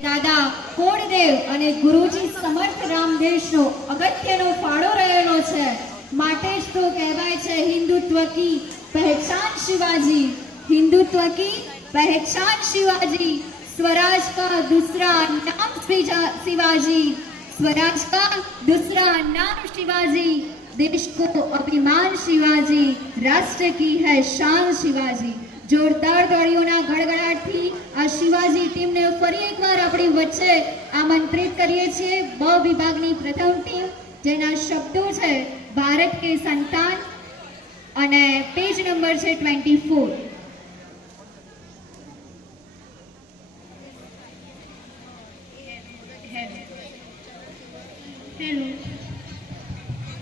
દાદા કોડદેવ અને ગુરુજી સમર્થ રામદેશનો અગત્યનો ફાળો રહેલો છે માટે જ તો કહેવાય છે હિન્દુત્વ કી પહેચાન શિવાજી હિન્દુત્વ કી પહેચાન શિવાજી स्वराज का दूसरा नाम श्रीजा- शिवाजी स्वराज का दूसरा नाम शिवाजी देश को अभिमान शिवाजी राष्ट्र की है शान शिवाजी જોરદાર તાળીઓના ગડગડાટથી આ શિવાજી ટીમને ફરી એકવાર આપણી વચ્ચે આમંત્રિત કરીએ છીએ. બ વિભાગની પ્રથમ ટીમ જેના શબ્દો છે ભારત કે સંતાન અને પેજ નંબર છે ટ્વેન્ટી ફોર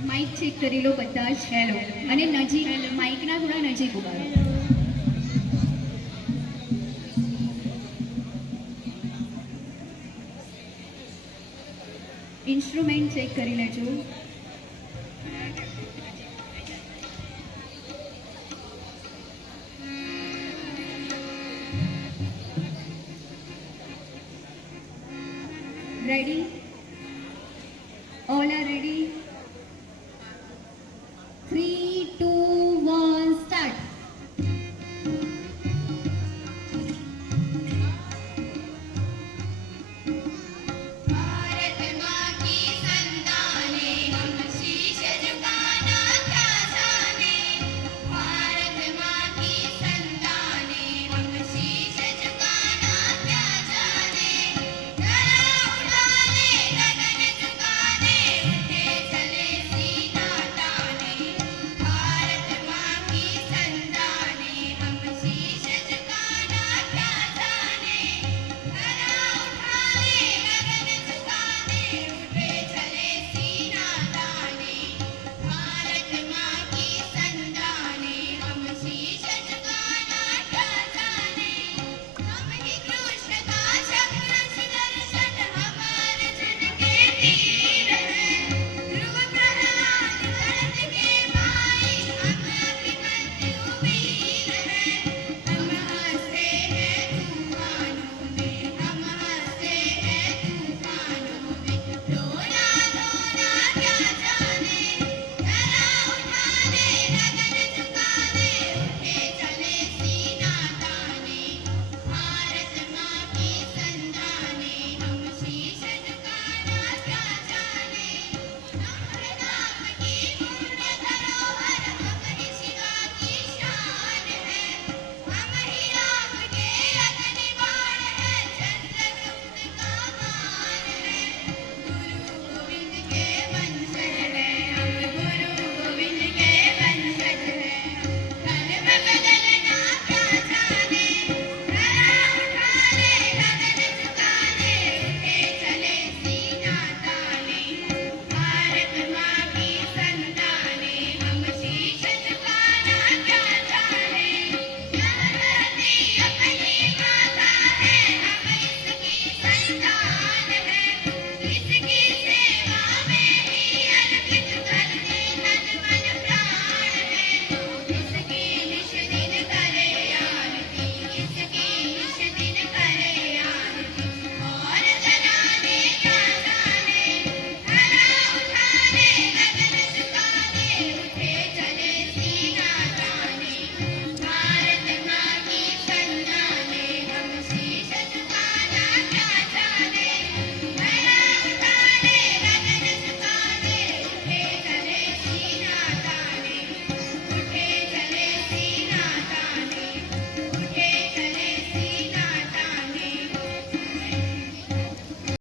માઇક ચેક કરી લો બધા જ. હેલો અને નજીક માઇકના થોડા નજીક ઊભા ઇન્સ્ટ્રુમેન્ટ ચેક કરી લેજો. Ready all are ready